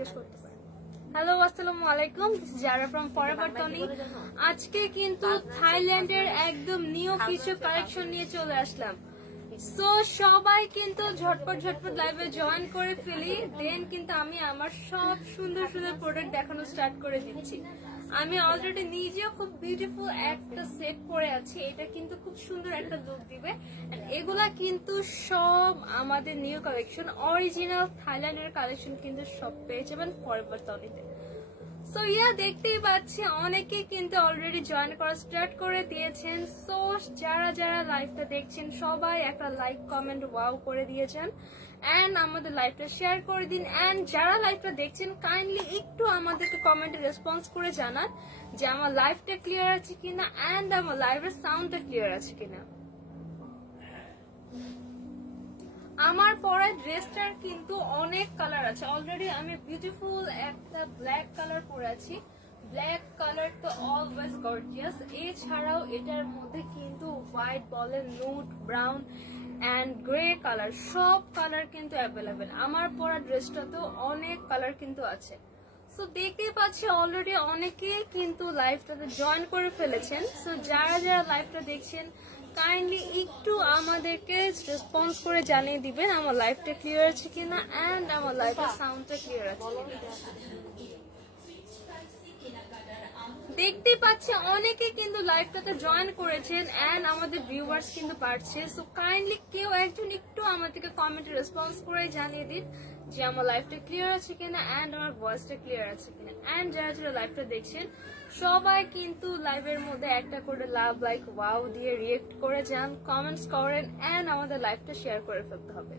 জিজ্ঞেস করতে পারেন। হ্যালো, আসসালামু আলাইকুম, this is Zara from forever Tony. আজকে কিন্তু থাইল্যান্ডের একদম নিউ কিছু কালেকশন নিয়ে চলে আসলাম। সো সবাই কিন্তু ঝটপট লাইভে জয়েন করে ফেলি, দেন কিন্তু আমি আমার সব সুন্দর সুন্দর প্রোডাক্ট দেখানো স্টার্ট করে দিচ্ছি। আমি অলরেডি নিজেও খুব বিউটিফুল একটা সেট পরে আছি, এটা কিন্তু খুব সুন্দর একটা লুক দিবে। এগুলা কিন্তু সব আমাদের নিউ কালেকশন, অরিজিনাল থাইল্যান্ডের কালেকশন কিন্তু সব পেয়ে যাবেন ফরএভার টনিতে। সো দেখতেই পাচ্ছি অনেকে কিন্তু অলরেডি জয়েন করা স্টার্ট করে দিয়েছেন। সো যারা লাইভটা দেখছেন সবাই একটা লাইক কমেন্ট ওয়াও করে দিয়েছেন এন্ড আমাদের লাইভটা শেয়ার করে দিন। এন্ড যারা লাইভটা দেখছেন কাইন্ডলি একটু আমাদেরকে কমেন্টে রেসপন্স করে জানান যে আমার লাইভটা ক্লিয়ার আছে কিনা এন্ড আমার লাইভের সাউন্ডটা ক্লিয়ার আছে কিনা। আমার পরা ড্রেসটার কিন্তু অনেক কালার আছে, অলরেডি আমি বিউটিফুল একটা ব্ল্যাক কালার পরে আছি। ব্ল্যাক কালার তো অলওয়েজ গর্জিয়াস। এছাড়াও এটার মধ্যে কিন্তু হোয়াইট বলেন, nude, brown and grey colour, সব কালার কিন্তু অ্যাভেলেবেল। আমার পরা ড্রেসটা তো অনেক কালার কিন্তু আছে। সো দেখতেই পাচ্ছি অলরেডি অনেকে কিন্তু লাইভটাতে জয়েন করে ফেলেছেন। সো যারা লাইভটা দেখছেন কাইন্ডলি একটু আমাদেরকে রেসপন্স করে জানিয়ে দিবেন আমার লাইভটা ক্লিয়ার আছে কিনা এন্ড আমার লাইভের সাউন্ডটা ক্লিয়ার আছে কিনা। দেখতে পাচ্ছি অনেকে কিন্তু লাইভটাতে জয়েন করেছেন এন্ড আমাদের ভিউয়ার্স কিন্তু বাড়ছে। সো কাইন্ডলি কেউ একজন একটু আমাদেরকে কমেন্টে রেসপন্স করে জানিয়ে দিন যে আমার লাইভটা ক্লিয়ার আছে কিনা এন্ড আমার ভয়েসটা ক্লিয়ার আছে কিনা। এন্ড যারা লাইভটা দেখছেন সবাই কিন্তু লাইভের মধ্যে একটা করে লাভ, লাইক, ওয়াও দিয়ে রিয়েক্ট করে যান, কমেন্টস করেন এন্ড আমাদের লাইভটা শেয়ার করে ফেলতে হবে।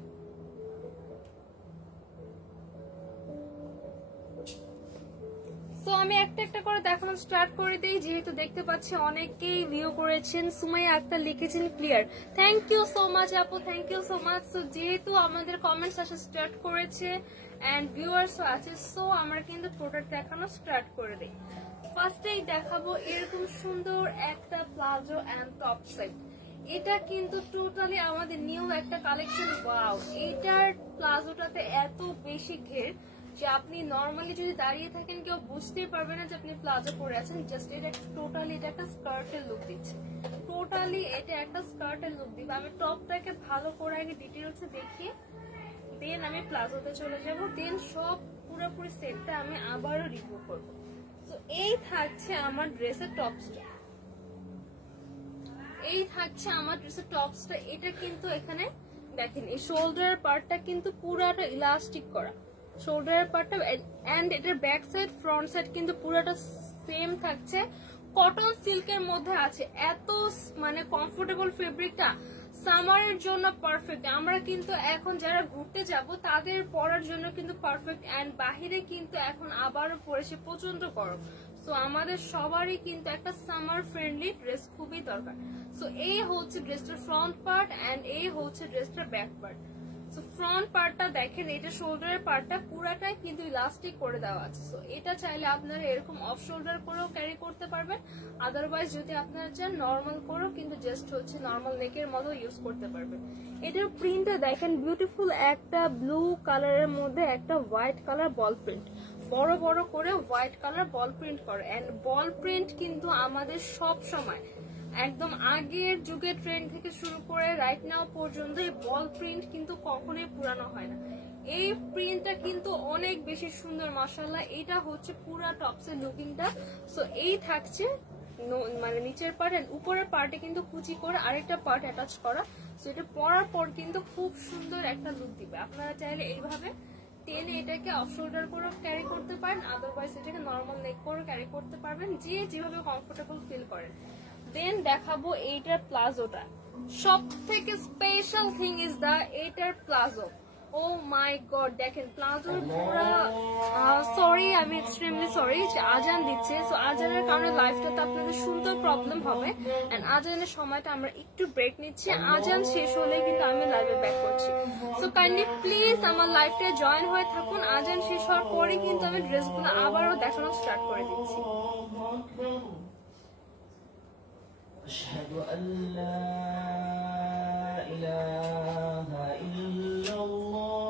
তো আমি একটা করে দেখানো স্টার্ট করে দিই, যেহেতু দেখতে পাচ্ছি অনেকেই ভিউ করেছেন। সুমাইয়া আক্তার লিখেছেন clear, thank you so much আপু, thank you so much. So যেহেতু আমাদের কমেন্টস আসা স্টার্ট করেছে এন্ড ভিউয়ার্সও আছে, সো আমরা কিন্তু প্রোডাক্ট দেখানো স্টার্ট করে দিই। ফার্স্টেই দেখাবো এরকম সুন্দর একটা প্লাজো এন্ড টপ সেট। এটা কিন্তু টোটালি আমাদের নিউ একটা কালেকশন। ওয়াও, এটার প্লাজোটাতে এত বেশি ঘের যে আপনি নর্মালি যদি দাঁড়িয়ে থাকেন কেউ বুঝতেই পারবে না যে আপনি প্লাজো পরে আছেন। জাস্ট এটা টোটালি এটা একটা স্কার্টের লুক দিচ্ছে, টোটালি এটা একটা স্কার্টের লুক দিবে। আমি টপটাকে ভালো করে আগে ডিটেলসে দেখিয়ে দেন আমি প্লাজোতে চলে যাব, দেন সব পুরোপুরি সেটটা আমি আবারও রিভিউ করব। তো এই থাকছে আমার ড্রেসের টপসটা, এই থাকছে আমার ড্রেসের টপসটা। এটা কিন্তু এখানে দেখেন এই শোল্ডার পার্টটা কিন্তু পুরাটা ইলাস্টিক করা, শোল্ডারের পার্টটা এন্ড এটার ব্যাক সাইড ফ্রন্ট সাইড কিন্তু পুরোটা সেম থাকছে, কটন সিল্কের মধ্যে আছে। এত মানে কমফোর্টেবল ফেব্রিকটা সামারের জন্য পারফেক্ট। আমরা কিন্তু এখন যারা ঘুরতে যাব তাদের পরার জন্য কিন্তু পারফেক্ট। এন্ড বাহিরে কিন্তু এখন আবারও পড়েছে প্রচন্ড গরম, সো আমাদের সবারই কিন্তু একটা সামার ফ্রেন্ডলি ড্রেস খুবই দরকার। সো এই হচ্ছে ড্রেসটার ফ্রন্ট পার্ট এন্ড এই হচ্ছে ড্রেসটার ব্যাক পার্ট। সো ফ্রন্ট পার্টটা দেখেন, এটা শোল্ডারের পার্টটা পুরাটাই কিন্তু ইলাস্টিক করে দেওয়া আছে। সো এটা চাইলে আপনারা এরকম অফ শোল্ডার করেও ক্যারি করতে পারবেন, আদারওয়াইজ যদি আপনারা চান নর্মাল করেও কিন্তু জাস্ট হচ্ছে নর্মাল নেকের মতো ইউজ করতে পারবেন। এটার প্রিন্টটা দেখেন, বিউটিফুল একটা ব্লু কালারের মধ্যে একটা হোয়াইট কালার বল প্রিন্ট, বড় বড় করে হোয়াইট কালার বল প্রিন্ট করে। এন্ড বল প্রিন্ট কিন্তু আমাদের সব সময় একদম আগের যুগের ট্রেন্ড থেকে শুরু করে রাইট নাও পর্যন্ত এই বল প্রিন্ট কিন্তু কখনোই পুরানো হয় না। এই প্রিন্টটা কিন্তু অনেক বেশি সুন্দর মাশাআল্লাহ। এটা হচ্ছে পুরা টপসের লুকিংটা। সো এই থাকছে মানে নিচের পার্ট এন্ড উপরের পার্টে কিন্তু কুচি করে আরেকটা পার্ট অ্যাটাচ করা। সো এটা পরার পর কিন্তু খুব সুন্দর একটা লুক দিবে। আপনারা চাইলে এইভাবে টেনে এটাকে অফ শোল্ডার করে ক্যারি করতে পারেন, আদারওয়াইজ এটাকে নর্মাল নেক করে ক্যারি করতে পারবেন, যে যেভাবে কমফোর্টেবল ফিল করেন। দেন দেখাবো এইটার প্লাজোটা। সব থেকে স্পেশাল থিং ইজ দা এইটার প্লাজো। ও মাই গড, দেখেন প্লাজোর পুরা, সরি আমি এক্সট্রিমলি সরি যে আজান দিচ্ছে। সো আজানের কারণে লাইফটাতে আপনাদের শুনতে প্রবলেম হবে এন্ড আজানের সময়টা আমরা একটু ব্রেক নিচ্ছি। আজান শেষ হলে কিন্তু আমি লাইভে ব্যাক করছি। সো কাইন্ডলি প্লিজ আমার লাইভটা জয়েন হয়ে থাকুন। আজান শেষ হওয়ার পরে কিন্তু আমি ড্রেসগুলো আবারও দেখানো স্টার্ট করে দিচ্ছি। أشهد أن لا إله إلا الله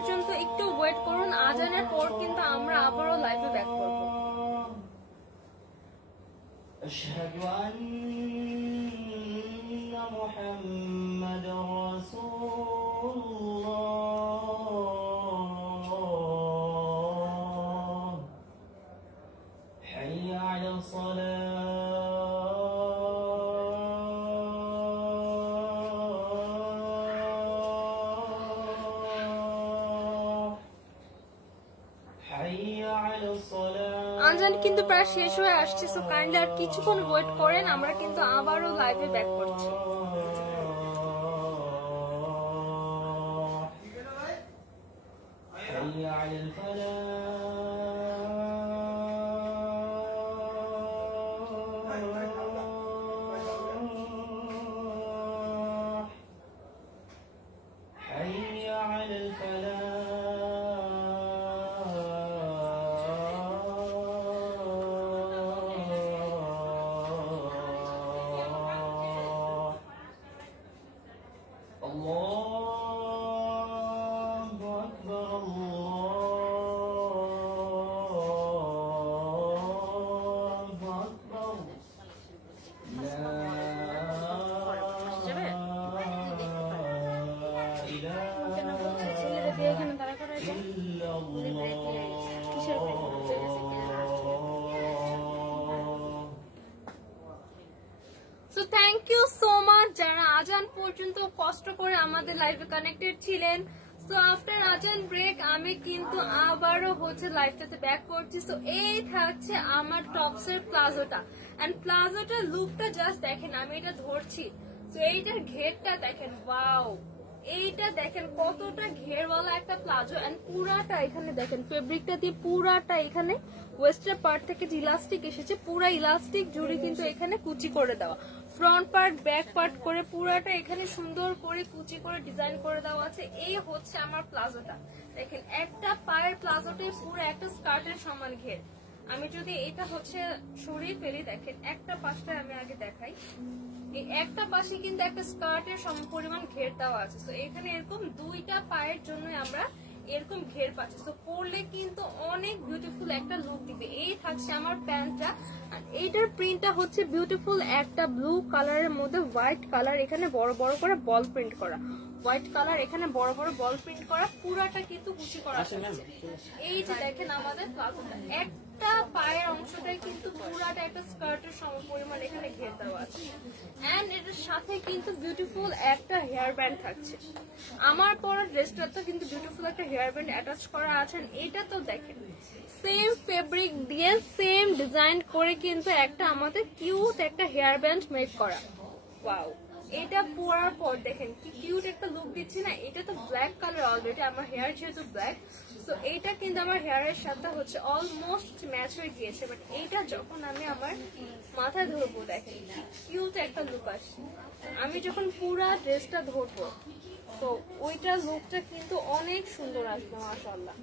পর্যন্ত একটু ওয়েট করুন, আজানের পর কিন্তু আমরা আবারও লাইভে ব্যাক করবো। আশহাদু আন্না মুহাম্মাদুর রাসূলুল্লাহ হাইয়া আলাস সালাহ আজান কিন্তু প্রায় শেষ হয়ে আসছে, সো কাইন্ডলি আর কিছুক্ষণ ওয়েট করেন, আমরা কিন্তু আবারও লাইভে ব্যাক করছি। So thank you so much যারা আজান পর্যন্ত কষ্ট করে আমাদের লাইভে কানেক্টেড ছিলেন। সো আফটার আজান ব্রেক আমি কিন্তু আবারও হচ্ছে লাইভটাতে ব্যাক করছি। সো এই থাকছে আমার টপসের প্লাজোটা, এন্ড প্লাজোটার লুকটা জাস্ট দেখেন, আমি এটা ধরছি। সো এইটার ঘেরটা দেখেন, ওয়াও, এইটা দেখেন কতটা ঘেরওয়ালা একটা প্লাজো, এন্ড পুরাটা এখানে দেখেন ফেব্রিকটা দিয়ে পুরাটা এখানে ওয়েস্টার পার্ট থেকে যে ইলাস্টিক এসেছে, পুরা ইলাস্টিক জুড়ে কিন্তু এখানে কুচি করে দেওয়া, ফ্রন্ট পার্ট ব্যাক পার্ট করে পুরাটা এখানে সুন্দর করে কুচি করে ডিজাইন করে দেওয়া আছে। এই হচ্ছে আমার প্লাজোটা দেখেন, একটা পায়ের প্লাজোতে পুরো একটা স্কার্টের সমান ঘের। আমি যদি এটা হচ্ছে সরিয়ে ফেলি, দেখেন একটা পাশটা আমি আগে দেখাই, এই একটা পাশে কিন্তু একটা স্কার্টের সম পরিমাণ ঘের দেওয়া আছে। তো এখানে এরকম দুইটা পায়ের জন্য আমরা এরকম ঘের পাচ্ছি। তো পরলে কিন্তু অনেক বিউটিফুল একটা লুক দিবে। এই থাকছে আমার প্যান্টটা, আর এইটার প্রিন্টটা হচ্ছে বিউটিফুল একটা ব্লু কালারের মধ্যে হোয়াইট কালার, এখানে বড় বড় করে বল প্রিন্ট করা, হোয়াইট কালার এখানে বড় বড় বল প্রিন্ট করা, পুরাটা কিন্তু কুচি করা আছে। এই যে দেখেন আমাদের প্লাজোটা, একটা পায়ের অংশটাই কিন্তু পুরাটা একটা স্কার্টের সমপরিমাণ এখানে ঘের দেওয়া আছে, এন্ড এটার সাথে কিন্তু বিউটিফুল একটা হেয়ার ব্যান্ড থাকছে। আমার পরা ড্রেসটাতে কিন্তু বিউটিফুল একটা হেয়ার ব্যান্ড অ্যাটাচ করা আছে। এটা তো দেখেন সেম ফেব্রিক দিয়ে সেম ডিজাইন করে কিন্তু একটা আমাদের কিউট একটা হেয়ার ব্যান্ড মেক করা। ওয়াও, এটা পরার পর দেখেন কি কিউট একটা লুক দিচ্ছে না। এটা তো ব্ল্যাক কালার অলরেডি, আমার হেয়ার যেহেতু ব্ল্যাক, সো এইটা কিন্তু আমার হেয়ারের সাথে হচ্ছে অলমোস্ট ম্যাচ হয়ে গিয়েছে। বাট এইটা যখন আমি আমার মাথায় ধরবো, দেখেন কি কিউট একটা লুক আসছে। আমি যখন পুরা ড্রেসটা ধরবো, তো ওইটা লুকটা কিন্তু অনেক সুন্দর আসবে মাশাআল্লাহ।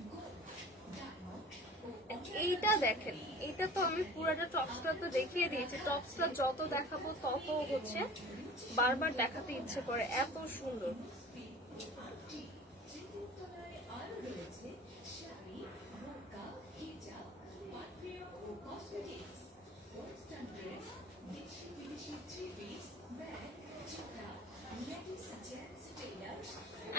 এইটা দেখেন, এইটা তো আমি পুরাটা টপসটা তো দেখিয়ে দিয়েছি, টপসটা যত দেখাবো তত হচ্ছে বারবার দেখাতে ইচ্ছে করে, এত সুন্দর।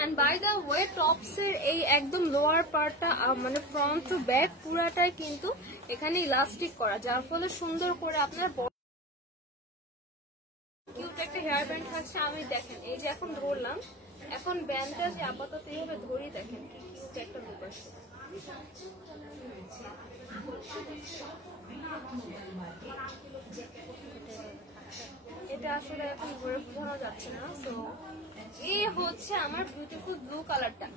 And by the way, tops এর এই একদম লোয়ার পার্টটা মানে ফ্রন্ট টু ব্যাক পুরাটাই কিন্তু এখানে ইলাস্টিক করা, যার ফলে সুন্দর করে আপনার কিউট একটা হেয়ার ব্যান্ড থাকছে। আমি দেখেন এই যে এখন ধরলাম, এখন ব্যান্ডটা যে আপাতত এইভাবে ধরি, দেখেন কি কিউট একটা লুক আসছে। এটা আসলে এখন ঘুরে বোঝানো যাচ্ছে না। সো এই হচ্ছে আমার বিউটিফুল ব্লু কালারটা।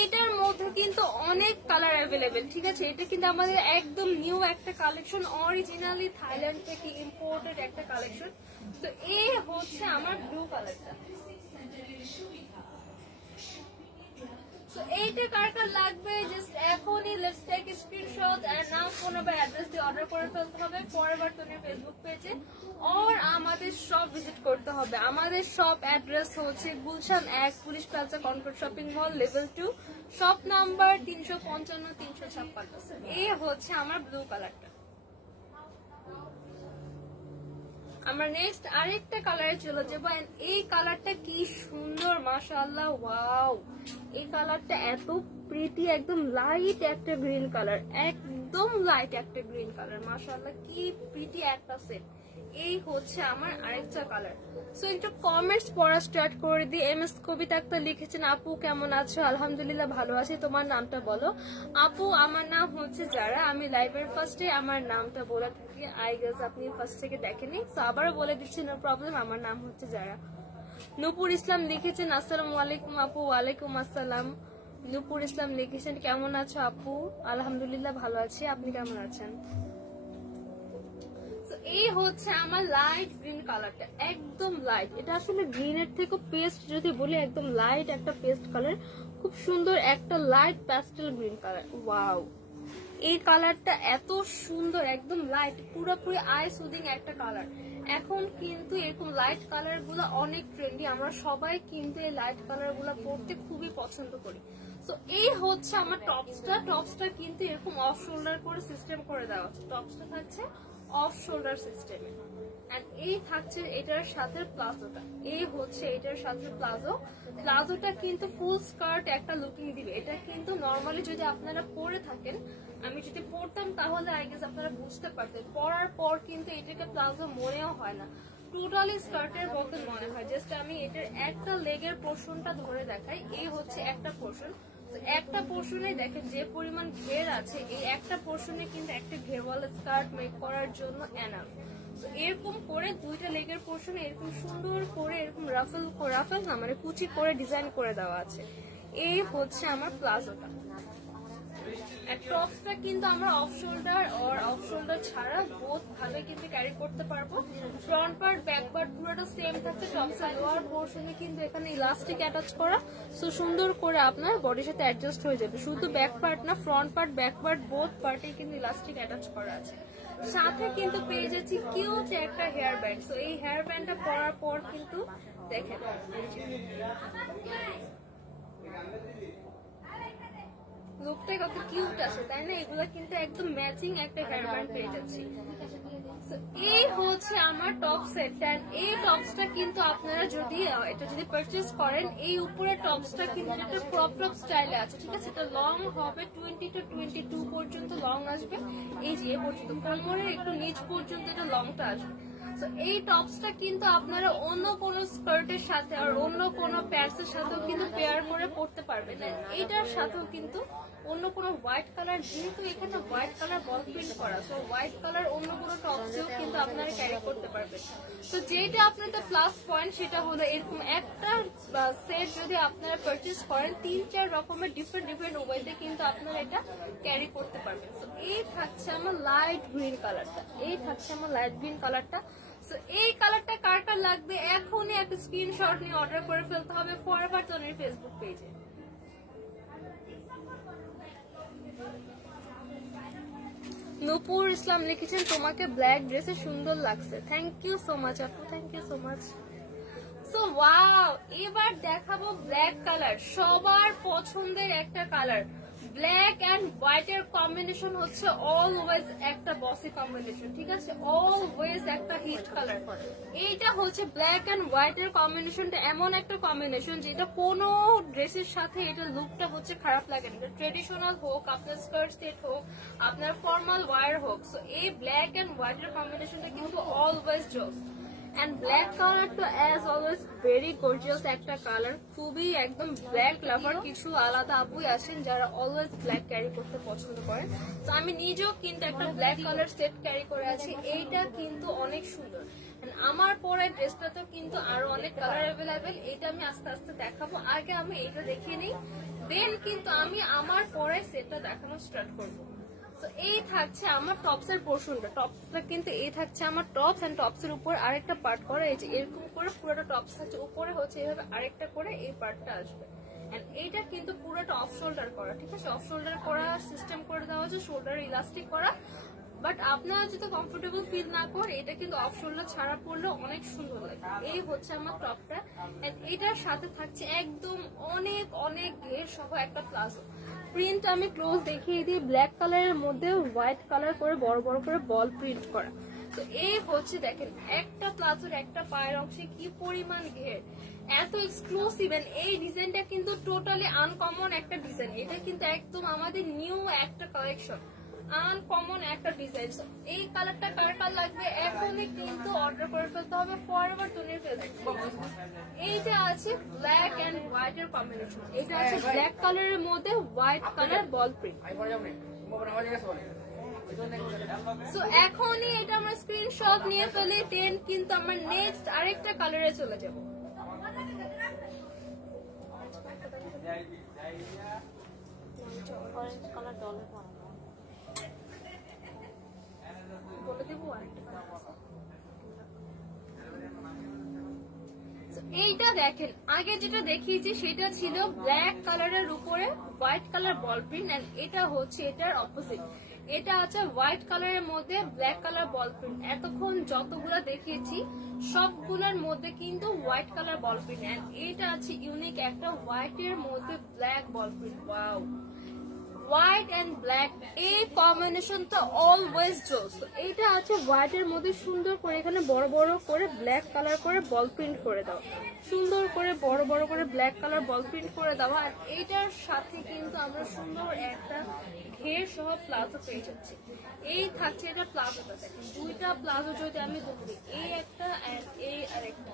এটার মধ্যে কিন্তু অনেক কালার অ্যাভেলেবেল, ঠিক আছে। এটা কিন্তু আমাদের একদম নিউ একটা কালেকশন, অরিজিনালি থাইল্যান্ড থেকে ইম্পোর্টেড একটা কালেকশন। তো এই হচ্ছে আমার ব্লু কালারটা। সো এইটা কার কার লাগবে জাস্ট এখনই লেটস টেক স্ক্রিনশট এন্ড নাম ফোন নাম্বার অ্যাড্রেস দিয়ে অর্ডার করে ফেলতে হবে ফরএভার তনির ফেসবুক পেজে और আমাদের শপ ভিজিট করতে হবে। আমাদের শপ অ্যাড্রেস হচ্ছে Gulshan 1 police plaza Concord shopping mall level 2 shop number 355 356। এই হচ্ছে আমার ব্লু কালারটা। আমরা নেক্সট আরেকটা কালারে চলে যাবো। এই কালারটা কি সুন্দর মাশাআল্লাহ, ওয়াও! এই কালারটা এত প্রিটি, একদম লাইট একটা গ্রিন কালার, একদম লাইট একটা গ্রিন কালার, মাশাআল্লাহ কি প্রিটি একটা সেট। এই হচ্ছে আমার আরেকটা কালার। সো একটু কমেন্টস পড়া স্টার্ট করে দিই। এমএস কবিতা আক্তার লিখেছেন, আপু কেমন আছো? আলহামদুলিল্লাহ ভালো আছি, তোমার নামটা বলো। আপু আমার নাম হচ্ছে যারা, আমি লাইভের ফার্স্টে আমার নামটা বলে থাকি, আই গেস আপনি ফার্স্ট থেকে দেখেনি, তো আবারও বলে দিচ্ছি, নো প্রবলেম, আমার নাম হচ্ছে যারা। নূপুর ইসলাম লিখেছেন, আসসালামু আলাইকুম আপু। ওয়ালাইকুম আসসালাম। নূপুর ইসলাম লিখেছেন, কেমন আছো আপু? আলহামদুলিল্লাহ ভালো আছি, আপনি কেমন আছেন? এই হচ্ছে আমার লাইট গ্রিন কালারটা, একদম লাইট। এটা আসলে গ্রিনের থেকে পেস্ট যদি বলি, একদম লাইট একটা পেস্ট কালার, খুব সুন্দর একটা light pastel green colour. Wow, এই কালারটা এত সুন্দর, একদম লাইট, পুরোপুরি আই সুদিং একটা কালার। এখন কিন্তু এরকম লাইট কালার গুলো অনেক ট্রেন্ডি, আমরা সবাই কিন্তু এই লাইট কালার গুলো পরতে খুবই পছন্দ করি। তো এই হচ্ছে আমার টপসটা। টপসটা কিন্তু এরকম অফ শোল্ডার করে সিস্টেম করে দেওয়া আছে। টপসটা থাকছে অফ শোল্ডার সিস্টেমে, এন্ড এই থাকছে এটার সাথে প্লাজোটা। এই হচ্ছে এটার সাথে প্লাজো। প্লাজোটা কিন্তু ফুল স্কার্ট একটা লুকিং দিবে। এটা কিন্তু নর্মালি যদি আপনারা পরে থাকেন, আমি যদি পরতাম তাহলে আই গেস আপনারা বুঝতে পারতেন, পরার পর কিন্তু এটাকে প্লাজো মনেও হয় না, টোটালি স্কার্টের মতো মনে হয়। জাস্ট আমি এটার একটা লেগের পোর্শনটা ধরে দেখাই। এই হচ্ছে একটা পোর্শন, একটা পোর্শনে দেখেন যে পরিমাণ ঘের আছে, এই একটা পোর্শনে কিন্তু একটা ঘেরওয়ালা স্কার্ট মেক করার জন্য এনাফ। এরকম করে দুইটা লেগের পোর্শনে এরকম সুন্দর করে এরকম রাফেল না মানে কুচি করে ডিজাইন করে দেওয়া আছে। এই হচ্ছে আমার প্লাজোটা। টপসটা কিন্তু আমরা অফ শোল্ডার আর অফ শোল্ডার ছাড়া বোথ ভাবে কিন্তু ক্যারি করতে পারবো। ফ্রন্ট পার্ট ব্যাক পার্ট পুরোটা সেম থাকছে। টপসের লোয়ার পোর্শনে কিন্তু এখানে ইলাস্টিক অ্যাটাচ করা, সো সুন্দর করে আপনার বডির সাথে অ্যাডজাস্ট হয়ে যাবে। শুধু ব্যাক পার্ট না, front part back part both পার্টে কিন্তু ইলাস্টিক অ্যাটাচ করা আছে। সাথে কিন্তু পেয়ে যাচ্ছি কিউট একটা হেয়ার ব্যান্ড। সো এই হেয়ার ব্যান্ডটা পরার পর কিন্তু দেখেন লুকটা কত কিউট আছে, তাই না? এগুলো কিন্তু একদম ম্যাচিং একটা হেয়ার ব্যান্ড পেয়ে যাচ্ছি। এই হচ্ছে আমার টপ সেটটা। এই টপসটা কিন্তু আপনারা যদি এটা যদি পারচেজ করেন, এই উপরে টপসটা কিন্তু একটা ক্রপ টপ স্টাইলে আছে, ঠিক আছে? এটা লং হবে 20 to 22 পর্যন্ত লং আসবে। এই যে পর্যন্ত কোমরের একটু নিচ পর্যন্ত এটা লংটা আসবে। তো এই টপসটা কিন্তু আপনারা অন্য কোন স্কার্টের সাথে আর অন্য কোন প্যান্টসের সাথেও কিন্তু পেয়ার করে পরতে পারবেন না। এইটার সাথেও কিন্তু অন্য কোন হোয়াইট কালার, যেহেতু এখানে হোয়াইট কালার বল প্রিন্ট করা, তো হোয়াইট কালার অন্য কোন টপসেও কিন্তু আপনারা ক্যারি করতে পারবেন। তো যেটা আপনাদের প্লাস পয়েন্ট সেটা হলো এরকম একটা সেট যদি আপনারা পারচেজ করেন, 3-4 রকমের ডিফারেন্ট ওয়েতে কিন্তু আপনারা এটা ক্যারি করতে পারবেন। তো এই থাকছে আমার লাইট গ্রিন কালারটা, এই থাকছে আমার লাইট গ্রিন কালারটা। সো এই কালারটা কার কার লাগবে এখনই একটা স্ক্রিনশট নিয়ে অর্ডার করে ফেলতে হবে ফরএভার তনির ফেসবুক পেজে। নূপুর ইসলাম লিখেছেন, তোমাকে ব্ল্যাক ড্রেসে সুন্দর লাগছে। থ্যাংক ইউ সো মাচ আপু, thank you so much. So wow, এবার দেখাবো ব্ল্যাক কালার, সবার পছন্দের একটা কালার। ব্ল্যাক এন্ড হোয়াইট এর কম্বিনেশন হচ্ছে অলওয়েজ একটা বসি কম্বিনেশন, ঠিক আছে? অলওয়েজ একটা হিট কালার। এইটা হচ্ছে ব্ল্যাক এন্ড হোয়াইট এর কম্বিনেশনটা এমন একটা কম্বিনেশন যেটা কোনো ড্রেসের সাথে এটা লুকটা হচ্ছে খারাপ লাগে না। ট্রেডিশনাল হোক, আপনার স্কার্ট সেট হোক, আপনার ফর্মাল ওয়্যার হোক, সো এই ব্ল্যাক এন্ড হোয়াইট এর কম্বিনেশনটা কিন্তু অলওয়েজ জোস। And black color তো as always very gorgeous একটা কালার, খুবই একদম ব্ল্যাক লাভার কিছু আলাদা আপুই আছেন যারা অলওয়েজ ব্ল্যাক ক্যারি করতে পছন্দ করেন। তো আমি নিজেও কিন্তু একটা ব্ল্যাক কালার সেট ক্যারি করে আছি, এইটা কিন্তু অনেক সুন্দর। আমার পরে ড্রেসটাতেও কিন্তু আরো অনেক কালার অ্যাভেলেবেল, এটা আমি আস্তে আস্তে দেখাবো। আগে আমি এইটা দেখে নিই, দেন কিন্তু আমি আমার পরে সেটটা দেখানো স্টার্ট করবো। তো এই থাকছে আমার টপসের পোর্শনটা, টপসটা কিন্তু এই থাকছে আমার টপস, এন্ড টপসের উপর আরেকটা পার্ট করা, এই যে এরকম করে পুরোটা টপস আছে, উপরে হচ্ছে এইভাবে আরেকটা করে এই পার্টটা আসবে। এন্ড এইটা কিন্তু পুরোটা অফ শোল্ডার করা, ঠিক আছে? অফ শোল্ডার করা সিস্টেম করে দেওয়া হচ্ছে, শোল্ডার ইলাস্টিক করা। বাট আপনারা যদি কমফোর্টেবল ফিল না করে, এটা কিন্তু অফ শোল্ডার ছাড়া পড়লে অনেক সুন্দর লাগে। এই হচ্ছে আমার টপটা, এন্ড এটার সাথে থাকছে একদম অনেক অনেক ঘের সহ একটা প্লাজো। প্রিন্ট আমি ক্লোজ দেখিয়ে দিই, ব্ল্যাক কালারের মধ্যে হোয়াইট কালার করে বড় বড় করে বল প্রিন্ট করা। তো এই হচ্ছে দেখেন একটা প্লাজোর একটা পায়ের অংশে কি পরিমাণ ঘের, এত এক্সক্লুসিভ। এই ডিজাইনটা কিন্তু টোটালি আনকমন একটা ডিজাইন, এটা কিন্তু একদম আমাদের নিউ একটা কালেকশন, আনকমন একটা ডিজাইন। এই কালারটা কার কার লাগবে এখনই কিন্তু অর্ডার করে ফেলতে হবে, ফরএভার দুনিয়ার ফেসবুক। এইটা আছে ব্ল্যাক এন্ড হোয়াইট এর কম্বিনেশন, এটা আছে ব্ল্যাক কালারের মধ্যে white colour ball print. So এখনই এটা আমরা স্ক্রিনশট নিয়ে ফেলি, দেন কিন্তু আমরা নেক্সট আরেকটা কালারে চলে যাব। অরেঞ্জ কালার ডলের বলে দেবো এইটা দেখেন, আগে যেটা দেখিয়েছি সেটা ছিল ব্ল্যাক কালারের উপরে white colour ball print, and এটা হচ্ছে এটার অপোজিট, এটা আছে হোয়াইট কালারের মধ্যে ব্ল্যাক কালার বল প্রিন্ট। এতক্ষণ যতগুলো দেখিয়েছি সবগুলোর মধ্যে কিন্তু white colour ball print, and এটা আছে ইউনিক একটা হোয়াইট এর মধ্যে black ball print. Wow, white and black এই কম্বিনেশনটা অলওয়েজ জোস। এইটা আছে হোয়াইট এর মধ্যে সুন্দর করে এখানে বড় বড় করে ব্ল্যাক কালার করে বল প্রিন্ট করে দাও, সুন্দর করে বড় বড় করে ব্ল্যাক কালার বল প্রিন্ট করে দেওয়া। আর এইটার সাথে কিন্তু আমরা সুন্দর একটা ঘের সহ প্লাজো পেয়ে যাচ্ছি। এই থাকছে এটা প্লাজোটা, দেখেন দুইটা প্লাজো যদি আমি ধরি, এই একটা এন্ড এই আরেকটা,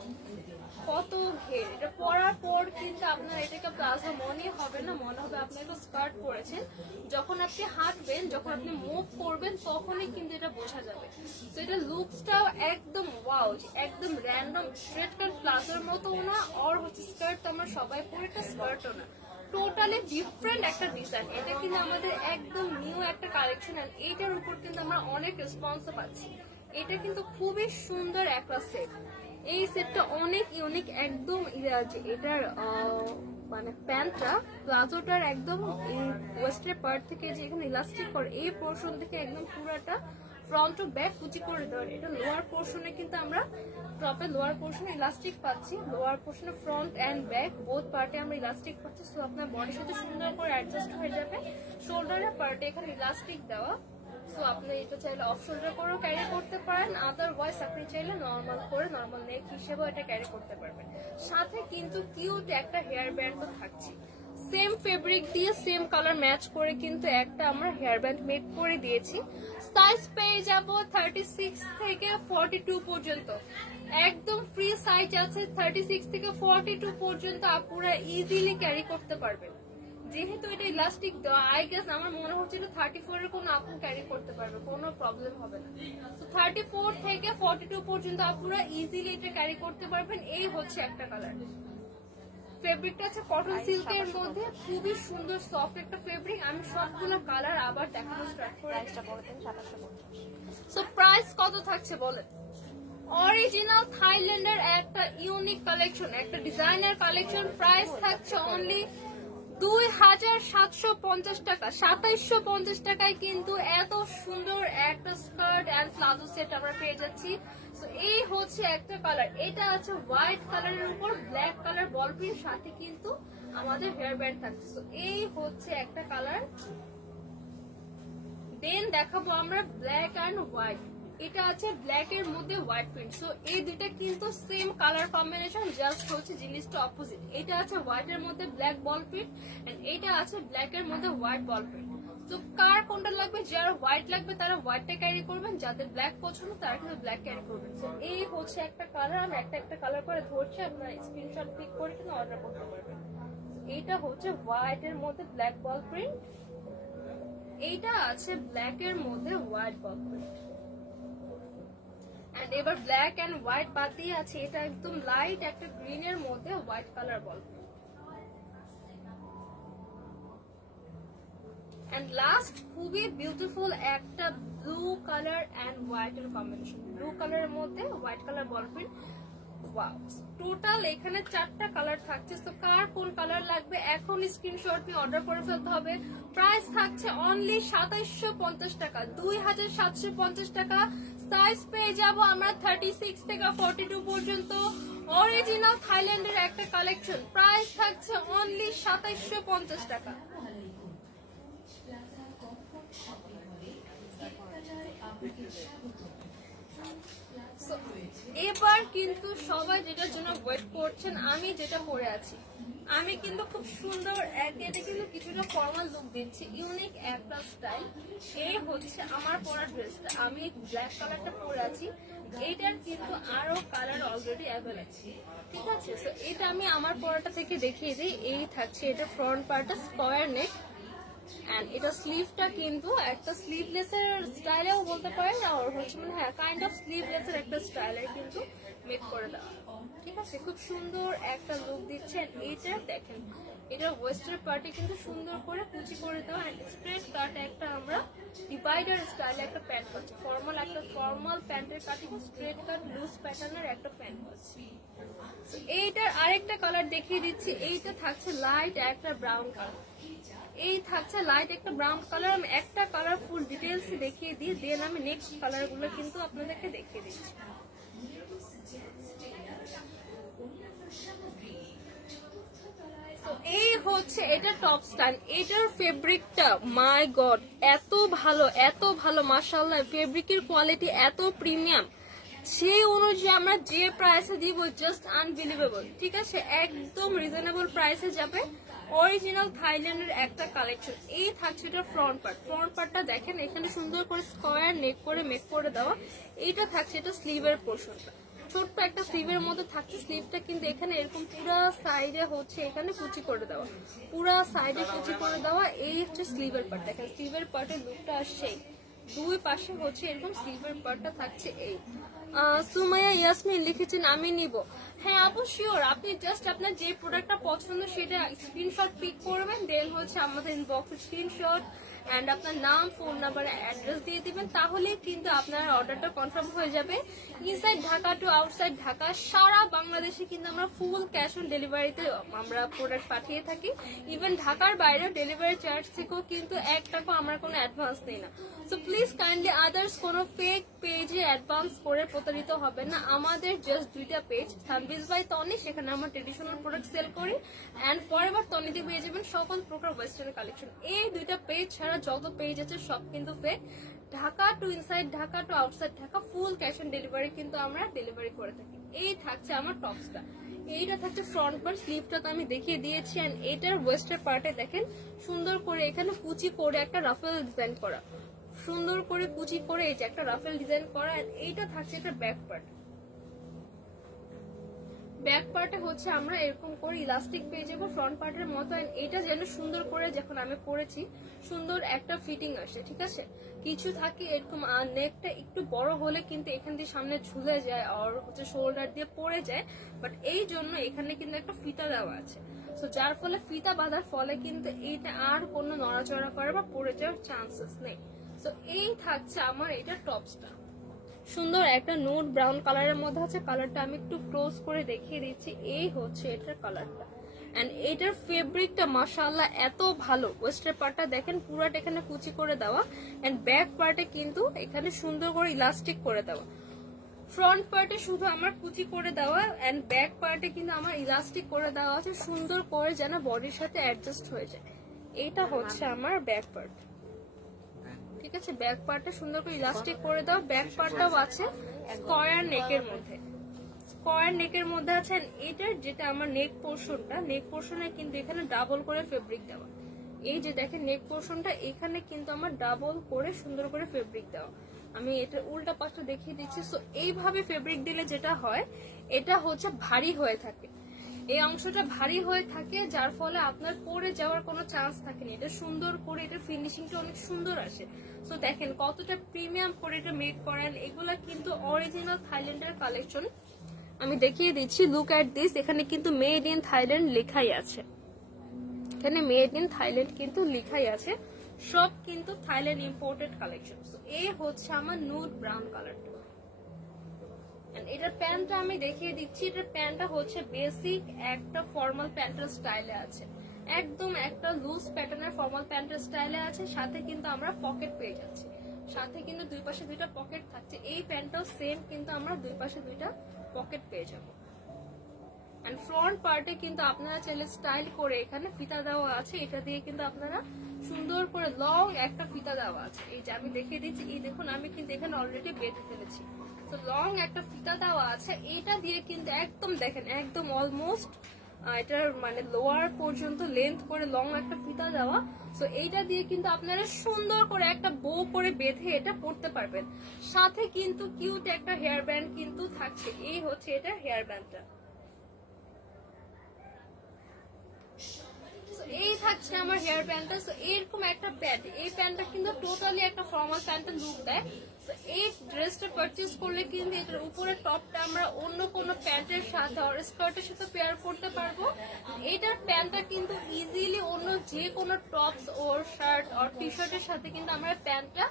কত ঘের। এটা পরার পর কিন্তু আপনার এটাকে প্লাজো মনে হবে না, মনে হবে আপনি একটা স্কার্ট পরেছেন। যখন আপনি হাঁটবেন, যখন আপনি মুভ করবেন, তখনই কিন্তু এটা বোঝা যাবে। তো এটা লুকসটাও একদম ওয়াও, একদম র্যান্ডম স্ট্রেট কাট প্লাজোর মতো না, আর হচ্ছে স্কার্ট তো আমরা সবাই পরে, এটা স্কার্টও না, টোটালি ডিফারেন্ট একটা ডিজাইন। এটা কিন্তু আমাদের একদম নিউ একটা কালেকশন, আর এইটার উপর কিন্তু আমরা অনেক রেসপন্সও পাচ্ছি। এটা কিন্তু খুবই সুন্দর একটা সেট, এই সেটটা অনেক ইউনিক একদম। এটার মানে প্যান্টটা প্লাজোটার একদম ওয়েস্টের পার্ট থেকে যে এখানে ইলাস্টিক করে, এই পোর্শন থেকে একদম পুরাটা ফ্রন্ট টু ব্যাক কুচি করে দেওয়ার। এটা লোয়ার পোর্শনে কিন্তু আমরা টপে লোয়ার পোর্শনে ইলাস্টিক পাচ্ছি, লোয়ার পোর্শনে ফ্রন্ট এন্ড ব্যাক বোথ পার্টে আমরা ইলাস্টিক পাচ্ছি। সো আপনার বডির সাথে সুন্দর করে অ্যাডজাস্ট হয়ে যাবে। শোল্ডারের পার্টে এখানে ইলাস্টিক দেওয়া, সো আপনি এটা চাইলে অফ শোল্ডার করেও ক্যারি করতে পারেন, আদারওয়াইজ আপনি চাইলে নর্মাল করে নর্মাল নেক হিসেবেও এটা ক্যারি করতে পারবেন। সাথে কিন্তু কিউট একটা হেয়ার ব্যান্ডও থাকছে, সেম ফেব্রিক দিয়ে সেম কালার ম্যাচ করে কিন্তু একটা আমরা হেয়ার ব্যান্ড মেক করে দিয়েছি। সাইজ পেয়ে যাব 36 থেকে 42 পর্যন্ত, একদম ফ্রি সাইজ আছে। 36 থেকে 42 পর্যন্ত আপুরা ইজিলি ক্যারি করতে পারবেন, যেহেতু এটা ইলাস্টিক দেওয়া। আই গেস আমার মনে হচ্ছিল 34 এর কোনো আপু ক্যারি করতে পারবে, কোনো প্রবলেম হবে না। তো 34 থেকে 42 পর্যন্ত আপুরা ইজিলি এটা ক্যারি করতে পারবেন। এই হচ্ছে একটা কালার, ফেব্রিকটা আছে কটন সিল্কের মধ্যে, খুবই সুন্দর সফট একটা ফেব্রিক। আমি সবগুলো কালার আবার দেখানো স্টার্ট করে। সো প্রাইস কত থাকছে বলেন? অরিজিনাল থাইল্যান্ডের একটা ইউনিক কালেকশন, একটা ডিজাইনার কালেকশন, প্রাইস থাকছে অনলি 2750 টাকা। 2750 টাকায় কিন্তু এত সুন্দর একটা স্কার্ট এন্ড প্লাজো সেট আমরা পেয়ে যাচ্ছি। এই হচ্ছে একটা কালার, এটা আছে হোয়াইট কালারের উপর ব্ল্যাক কালার বল প্রিন্ট, সাথে কিন্তু আমাদের হেয়ার ব্যান্ড থাকছে। এই হচ্ছে একটা কালার। দেন দেখাবো আমরা ব্ল্যাক এন্ড হোয়াইট, এটা আছে ব্ল্যাক এর মধ্যে হোয়াইট প্রিন্ট। সো এই দুইটা কিন্তু সেম কালার কম্বিনেশন, জাস্ট হচ্ছে জিনিসটা অপোজিট। এটা আছে হোয়াইট এর মধ্যে ব্ল্যাক বল প্রিন্ট, এন্ড এটা আছে ব্ল্যাক এর মধ্যে হোয়াইট বল প্রিন্ট। তো কার কোনটা লাগবে? যারা হোয়াইট লাগবে তারা হোয়াইটটা ক্যারি করবেন, যাদের ব্ল্যাক পছন্দ তারা কিন্তু ব্ল্যাক ক্যারি করবেন। তো এই হচ্ছে একটা কালার, আমি একটা একটা কালার করে ধরছি, আপনারা স্ক্রিনশট ক্লিক করে কিন্তু অর্ডার করতে পারবেন। এইটা হচ্ছে হোয়াইট এর মধ্যে ব্ল্যাক বল প্রিন্ট, এইটা আছে ব্ল্যাক এর মধ্যে হোয়াইট বল প্রিন্ট। এন্ড এবার ব্ল্যাক এন্ড হোয়াইট বাদ দিয়ে আছে এটা একদম লাইট একটা গ্রিন এর মধ্যে white colour ball. And last খুবই বিউটিফুল একটা ব্লু কালার এন্ড হোয়াইট এর কম্বিনেশন, ব্লু কালারের মধ্যে white colour ball print. Wow, total এখানে 4টা কালার থাকছে। তো কার কোন কালার লাগবে এখন স্ক্রিনশট নিয়ে অর্ডার করে ফেলতে হবে। প্রাইস থাকছে অনলি 2750 টাকা, 2750 টাকা। সাইজ পেয়ে যাব আমরা 36 থেকে 42 পর্যন্ত। অরিজিনাল থাইল্যান্ডের একটা কালেকশন, প্রাইস থাকছে অনলি 2750 টাকা। এবার কিন্তু সবাই যেটার জন্য ওয়েট করছেন, আমি যেটা পরে আছি, আমি কিন্তু খুব সুন্দর এটা কিন্তু কিছুটা ফর্মাল লুক দিচ্ছি, ইউনিক একটা স্টাইল। এই হচ্ছে আমার পরা ড্রেসটা, আমি ব্ল্যাক কালারটা পরে আছি। এইটার কিন্তু আরো কালার অলরেডি অ্যাভেলেবল, ঠিক আছে। তো এটা আমি আমার পরাটা থেকে দেখিয়ে দিই। এই থাকছে এটা ফ্রন্ট পার্টটা স্কয়ার নেক, এন্ড এটা স্লিভটা কিন্তু একটা স্লিভলেসের স্টাইলেও বলতে পারেন, আর হচ্ছে মানে হ্যাঁ কাইন্ড অফ স্লিভলেসের একটা স্টাইলে কিন্তু মেক করে দেওয়া, ঠিক আছে। খুব সুন্দর একটা লুক দিচ্ছে। এইটা দেখেন, এটা ওয়েস্টার্ন পার্টে কিন্তু সুন্দর করে কুচি করে দেওয়া, স্ট্রেট কাট একটা আমরা ডিভাইডার স্টাইলে একটা প্যান্ট পাচ্ছি। ফর্মাল প্যান্টের কাটিং স্ট্রেট কাট লুজ প্যাটার্নের একটা প্যান্ট পাচ্ছি। এইটার আরেকটা কালার দেখিয়ে দিচ্ছি। এইটা থাকছে লাইট একটা ব্রাউন কালার, এই থাকছে লাইট একটা ব্রাউন কালার। আমি একটা কালার ফুল ডিটেলস দেখিয়ে দিই, দেন আমি নেক্সট কালার গুলো কিন্তু আপনাদেরকে দেখিয়ে দিচ্ছি। তো এই হচ্ছে এটা টপ স্টাইল। এটার ফেব্রিকটা মাই গড এত ভালো মাশাআল্লাহ, ফেব্রিকের কোয়ালিটি এত প্রিমিয়াম, সেই অনুযায়ী আমরা যে প্রাইসে দিব জাস্ট আনবিলিভেবল, ঠিক আছে। একদম রিজনেবল প্রাইসে যাবে। অরিজিনাল থাইল্যান্ডের একটা কালেকশন। এই থাকছে এটা ফ্রন্ট পার্টটা দেখেন, এখানে সুন্দর করে স্কয়ার নেক করে মেক করে দেওয়া। এইটা থাকছে এটা স্লিভের পোর্শনটা, ছোট্ট একটা স্লিভের মধ্যে থাকছে। স্লিভটা কিন্তু এখানে এরকম পুরা সাইডে হচ্ছে এখানে কুচি করে দেওয়া, পুরা সাইডে কুচি করে দেওয়া। এই হচ্ছে স্লিভের পার্ট, দেখেন স্লিভের পার্টের লুকটা আসছে। দুই পাশে হচ্ছে এরকম স্লিভের পার্টটা থাকছে। এই সুমাইয়া ইয়াসমিন লিখেছেন আমি নিব। হ্যাঁ আপু শিওর, আপনি জাস্ট আপনার যে প্রোডাক্টটা পছন্দ সেটা স্ক্রিনশট পিক করবেন, দেন হচ্ছে আমাদের ইনবক্সে স্ক্রিনশট এন্ড আপনার নাম, ফোন নাম্বার, অ্যাড্রেস দিয়ে দিবেন, তাহলে কিন্তু আপনার অর্ডারটা কনফার্ম হয়ে যাবে। Inside Dhaka to outside Dhaka সারা বাংলাদেশে কিন্তু আমরা ফুল ক্যাশ অন ডেলিভারিতে আমরা প্রোডাক্ট পাঠিয়ে থাকি। ইভেন ঢাকার বাইরেও ডেলিভারি চার্জ থেকেও কিন্তু 1 টাকা আমরা কোনো অ্যাডভান্স নেই না। সো প্লিজ কাইন্ডলি আদার্স কোনো ফেক পেজে অ্যাডভান্স করে প্রতারিত হবে না। আমাদের জাস্ট দুইটা পেজ, সানবিজ বাই তনি, সেখানে আমরা ট্রেডিশনাল প্রোডাক্ট সেল করি, এন্ড ফরএভার তনিতে পেয়ে যাবেন সকল প্রকার ওয়েস্টার্ন কালেকশন। এই দুইটা পেজ ছাড়া যত পেজ আছে সব কিন্তু fake. Dhaka to inside Dhaka to outside Dhaka full cash on delivery কিন্তু আমরা ডেলিভারি করে থাকি। এই থাকছে আমার টপসটা, এইটা থাকছে ফ্রন্ট পার্ট, স্লিভটা তো আমি দেখিয়ে দিয়েছি। এন্ড এটার ওয়েস্টার পার্টে দেখেন সুন্দর করে এখানে কুচি করে একটা রাফেল ডিজাইন করা, সুন্দর করে কুচি করে এই যে একটা রাফেল ডিজাইন করা। এইটা থাকছে এটা ব্যাক পার্ট, ব্যাক পার্টে হচ্ছে আমরা এরকম করে ইলাস্টিক পেয়ে যাবো ফ্রন্ট পার্টের মতো। এটা যেন সুন্দর করে যখন আমি পরেছি সুন্দর একটা ফিটিং আসে, ঠিক আছে। কিছু থাকে এরকম নেকটা একটু বড় হলে কিন্তু এখান দিয়ে সামনে ঝুলে যায় আর হচ্ছে শোল্ডার দিয়ে পড়ে যায়, বাট এই জন্য এখানে কিন্তু একটা ফিতা দেওয়া আছে। সো যার ফলে ফিতা বাঁধার ফলে কিন্তু এইটা আর কোনো নড়াচড়া করে বা পড়ে যাওয়ার চান্সেস নেই। সো এই থাকছে আমার এটা টপসটা, সুন্দর একটা নুড ব্রাউন কালারের মধ্যে আছে। কালারটা আমি একটু ক্লোজ করে দেখিয়ে দিচ্ছি। এই হচ্ছে এটার কালারটা, এন্ড এটার ফেব্রিকটা মাশাআল্লাহ এত ভালো। ওয়েস্টার পার্টটা দেখেন পুরাটা এখানে কুচি করে দেওয়া, এন্ড ব্যাক পার্টে কিন্তু এখানে সুন্দর করে ইলাস্টিক করে দেওয়া। ফ্রন্ট পার্টে শুধু আমার কুচি করে দেওয়া, এন্ড ব্যাক পার্টে কিন্তু আমার ইলাস্টিক করে দেওয়া আছে সুন্দর করে, যেন বডির সাথে অ্যাডজাস্ট হয়ে যায়। এটা হচ্ছে আমার ব্যাক পার্ট, ঠিক আছে। ব্যাক পার্টটা সুন্দর করে ইলাস্টিক করে দাও। ব্যাক পার্টটাও আছে স্কয়ার নেকের মধ্যে, স্কয়ার নেকের মধ্যে আছে। এটার যেটা আমার নেক পোর্শনটা, নেক পোর্শনে কিন্তু এখানে ডাবল করে ফেব্রিক দেওয়া। এই যে দেখেন নেক পোর্শনটা এখানে কিন্তু আমার ডাবল করে সুন্দর করে ফেব্রিক দেওয়া। আমি এটা উল্টা পাশটা দেখিয়ে দিচ্ছি। সো এইভাবে ফেব্রিক দিলে যেটা হয়, এটা হচ্ছে ভারী হয়ে থাকে, এই অংশটা ভারী হয়ে থাকে, যার ফলে আপনার পরে যাওয়ার কোনো চান্স থাকে না। এটা সুন্দর করে এটা ফিনিশিংটা অনেক সুন্দর আসে। সো দেখেন কতটা প্রিমিয়াম করে এটা মেড করেন। এগুলা কিন্তু অরিজিনাল থাইল্যান্ডের কালেকশন। আমি দেখিয়ে দিচ্ছি, লুক এট দিস। এখানে কিন্তু মেড ইন থাইল্যান্ড লেখাই আছে, এখানে মেড ইন থাইল্যান্ড কিন্তু লেখাই আছে। সব কিন্তু থাইল্যান্ড ইম্পোর্টেড কালেকশন। সো এই হচ্ছে আমার নুড ব্রাউন কালারটা, এটার প্যান্টটা আমি দেখিয়ে দিচ্ছি। এটার প্যান্টটা হচ্ছে বেসিক একটা ফর্মাল প্যান্টের স্টাইলে আছে, একদম একটা লুজ প্যাটার্নের ফর্মাল প্যান্টের স্টাইলে আছে। সাথে কিন্তু আমরা পকেট পেয়ে যাচ্ছি, সাথে কিন্তু দুই পাশে দুইটা পকেট থাকছে। এই প্যান্টটাও সেম, কিন্তু আমরা দুই পাশে দুইটা পকেট পেয়ে যাবো। এন্ড ফ্রন্ট পার্টে কিন্তু আপনারা চাইলে স্টাইল করে এখানে ফিতা দেওয়া আছে, এটা দিয়ে কিন্তু আপনারা সুন্দর করে লং একটা ফিতা দেওয়া আছে। এই যে আমি দেখিয়ে দিচ্ছি, এই দেখুন আমি কিন্তু এখানে অলরেডি বেঁধে ফেলেছি। তো লং একটা ফিতা দেওয়া আছে, এটা দিয়ে কিন্তু একদম দেখেন একদম অলমোস্ট এটার মানে লোয়ার পর্যন্ত লেন্থ করে লং একটা ফিতা দেওয়া। তো এইটা দিয়ে কিন্তু আপনারা সুন্দর করে একটা বো করে বেঁধে এটা পরতে পারবেন। সাথে কিন্তু কিউট একটা হেয়ার ব্যান্ড কিন্তু থাকছে। এই হচ্ছে এটা হেয়ার ব্যান্ডটা। এই থাকছে আমার হেয়ার ব্যান্ডটা। এরকম একটা প্যান্ট, এই প্যান্টটা কিন্তু টোটালি একটা ফর্মাল প্যান্টের লুক দেয়। এই ড্রেসটা পারচেজ করলে কিন্তু এটার উপরে টপটা আমরা অন্য কোনো প্যান্টের সাথে আর স্কার্টের সাথে পেয়ার করতে পারবো। এটার প্যান্টটা কিন্তু ইজিলি অন্য যে কোনো টপস ওর শার্ট আর টি শার্টের সাথে কিন্তু আমরা প্যান্টটা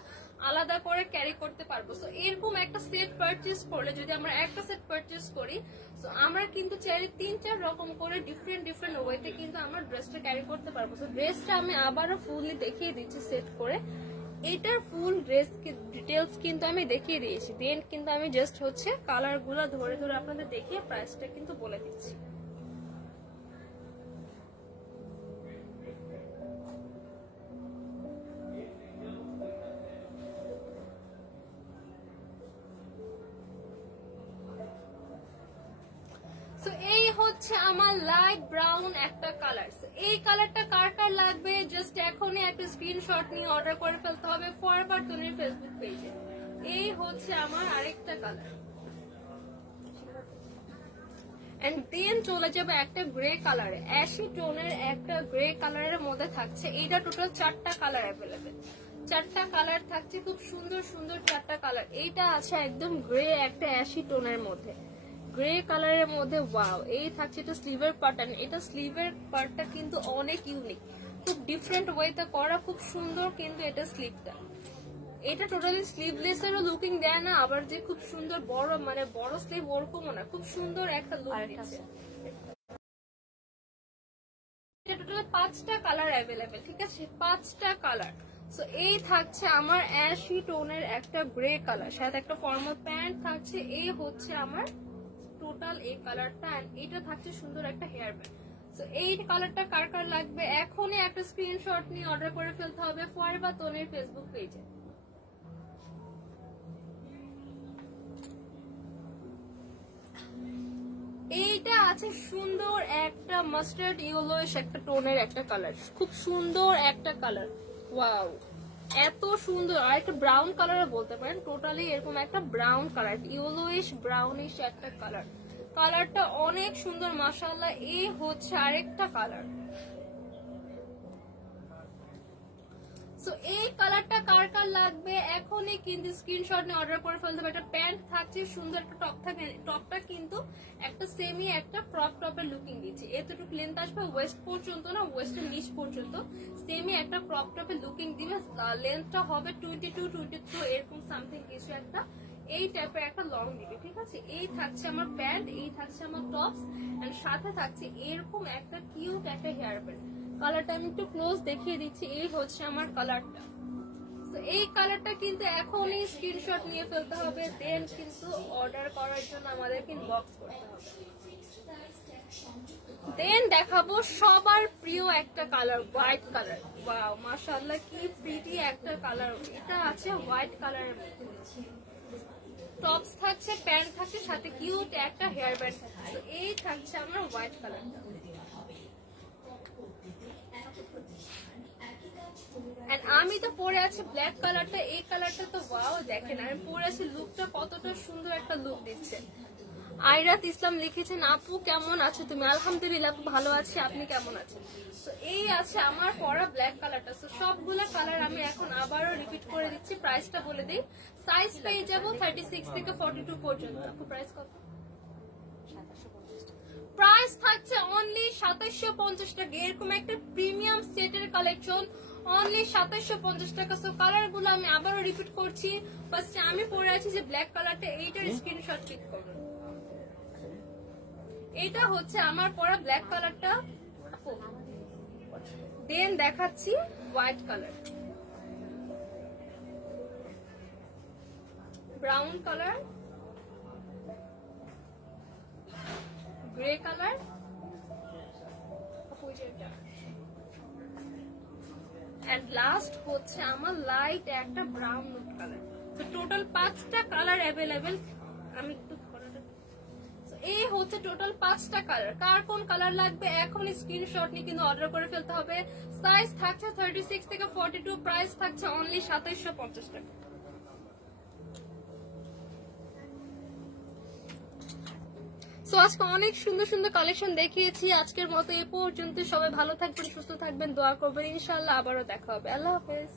আলাদা করে ক্যারি করতে পারবো। সো এরকম একটা সেট পারচেজ করলে, যদি আমরা একটা সেট পারচেজ করি, সো আমরা কিন্তু চাইলে 3-4 রকম করে ডিফারেন্ট ওয়েতে কিন্তু আমরা ড্রেসটা ক্যারি করতে পারবো। সো ড্রেসটা আমি আবারও ফুললি দেখিয়ে দিচ্ছি সেট করে। এটার ফুল ড্রেস ডিটেলস কিন্তু আমি দেখিয়ে দিয়েছি, দেন কিন্তু আমি জাস্ট হচ্ছে কালার গুলো ধরে ধরে আপনাদের দেখিয়ে প্রাইসটা কিন্তু বলে দিচ্ছি। এই হচ্ছে আমার লাইট ব্রাউন একটা কালার। এই কালারটা কার কার লাগবে জাস্ট এখনই একটা স্ক্রিনশট নিয়ে অর্ডার করে ফেলতে হবে ফরএভার তনির ফেসবুক পেজে। এই হচ্ছে আমার আরেকটা কালার। এন্ড দেন চলে যাবে একটা গ্রে কালারে, অ্যাশি টোনের একটা গ্রে কালারের মধ্যে থাকছে। এইটা টোটাল 4টা কালার অ্যাভেলেবেল, 4টা কালার থাকছে, খুব সুন্দর সুন্দর 4টা কালার। এইটা আছে একদম গ্রে একটা অ্যাশি টোনের মধ্যে, গ্রে কালারের মধ্যে। ওয়াও, এই থাকছে এটা স্লিভের পার্ট। এটা স্লিভের পার্টটা কিন্তু অনেক ইউনিক, খুব ডিফারেন্ট ওয়েতে করা, খুব সুন্দর কিন্তু এটা স্লিভটা। এটা টোটালি স্লিভলেস এরও লুকিং দেয় না, আবার যে খুব সুন্দর বড় মানে বড় স্লিভ ওরকমও না, খুব সুন্দর একটা লুক দিচ্ছে। এটা টোটাল 5টা কালার অ্যাভেলেবেল, ঠিক আছে, 5টা কালার। সো এই থাকছে আমার অ্যাশি টোনের একটা গ্রে কালার, সাথে একটা ফর্মাল প্যান্ট থাকছে। এই হচ্ছে আমার টোটাল এই কালারটা। এন্ড এটা থাকছে সুন্দর একটা হেয়ার ব্যান্ড। সো এই কালারটা কার কার লাগবে এখনই একটা স্ক্রিনশট নিয়ে অর্ডার করে ফেলতে হবে ফরএভার তনির ফেসবুক পেজে। এইটা আছে সুন্দর একটা মাস্টার্ড ইয়েলোইশ একটা টোনের একটা কালার, খুব সুন্দর একটা কালার। ওয়াও, এত সুন্দর। আর একটা ব্রাউন কালার বলতে পারেন, টোটালি এরকম একটা ব্রাউন কালার, ইয়েলোইশ ব্রাউনিশ একটা কালার। কালারটা অনেক সুন্দর মাশাআল্লাহ। এই হচ্ছে আরেকটা কালার। সো এই কালারটা কার কার লাগবে এখনই কিন্তু স্ক্রিনশট নিয়ে অর্ডার করে ফেলতে হবে। একটা প্যান্ট থাকছে, সুন্দর একটা টপ থাকে, টপটা কিন্তু একটা সেমি একটা ক্রপ টপের লুকিং দিচ্ছে। এতটুকু লেন্থ আসবে ওয়েস্ট পর্যন্ত না, ওয়েস্টের নিচ পর্যন্ত সেমি একটা ক্রপ টপের লুকিং দিবে। লেন্থটা হবে 22-23 এরকম সামথিং কিছু একটা, এই টাইপের একটা লং দিবে, ঠিক আছে। এই থাকছে আমার প্যান্ট, এই থাকছে আমার টপস, এন্ড সাথে থাকছে এরকম একটা কিউট একটা হেয়ার ব্যান্ড। কালারটা আমি একটু ক্লোজ দেখিয়ে দিচ্ছি। এই হচ্ছে আমার কালারটা। তো এই কালারটা কিন্তু এখনই স্ক্রিনশট নিয়ে ফেলতে হবে, দেন কিন্তু অর্ডার করার জন্য আমাদেরকে ইনবক্স করতে হবে। দেন দেখাবো সবার প্রিয় একটা কালার, হোয়াইট কালার। ওয়াও মাশাআল্লাহ, কি প্রিটি একটা কালার। এটা আছে হোয়াইট কালারের মধ্যে, টপস থাকছে, প্যান্ট থাকছে, সাথে কিউট একটা হেয়ার ব্যান্ড থাকছে। তো এই থাকছে আমার হোয়াইট কালারটা। আমি তো পরে আছি ব্ল্যাক কালারটা। এই কালারটা তো ওয়াও, দেখেন আমি পরে আছি, লুকটা কতটা সুন্দর একটা লুক দিচ্ছে। আইরাত ইসলাম লিখেছেন, আপু কেমন আছো তুমি? আলহামদুলিল্লাহ আপু ভালো আছি, আপনি কেমন আছেন? তো এই আছে আমার পরা ব্ল্যাক কালারটা। তো সবগুলো কালার আমি এখন আবারও রিপিট করে দিচ্ছি, প্রাইসটা বলে দিই। সাইজ পেয়ে যাবো 36 থেকে 42 পর্যন্ত। আপু প্রাইস কত? প্রাইস থাকছে অনলি 2750 টাকা। এরকম একটা প্রিমিয়াম সেটের কালেকশন অনলি 2750 টাকা। সো কালার গুলো আমি আবারও রিপিট করছি। ফার্স্টে আমি পরে আছি যে ব্ল্যাক কালারটা, এইটার স্ক্রিনশট ক্লিক করুন। এটা হচ্ছে আমার পরা ব্ল্যাক কালারটা, দেন দেখাচ্ছি white colour, brown colour, grey colour, and last হচ্ছে আমার লাইট একটা ব্রাউন নোট কালার। তো টোটাল 5টা কালার অ্যাভেলেবেল। আমি একটু এই হচ্ছে টোটাল 5টা কালার। কার কোন কালার লাগবে এখন স্ক্রিনশট নিয়ে কিন্তু অর্ডার করে ফেলতে হবে। সাইজ থাকছে 36 থেকে 42, প্রাইস থাকছে অনলি 2750 টাকা। সো আজকে অনেক সুন্দর সুন্দর কালেকশন দেখিয়েছি। আজকের মতো এ পর্যন্ত। সবাই ভালো থাকবেন, সুস্থ থাকবেন, দোয়া করবেন। ইনশাআল্লাহ আবারও দেখা হবে। আল্লাহ হাফেজ।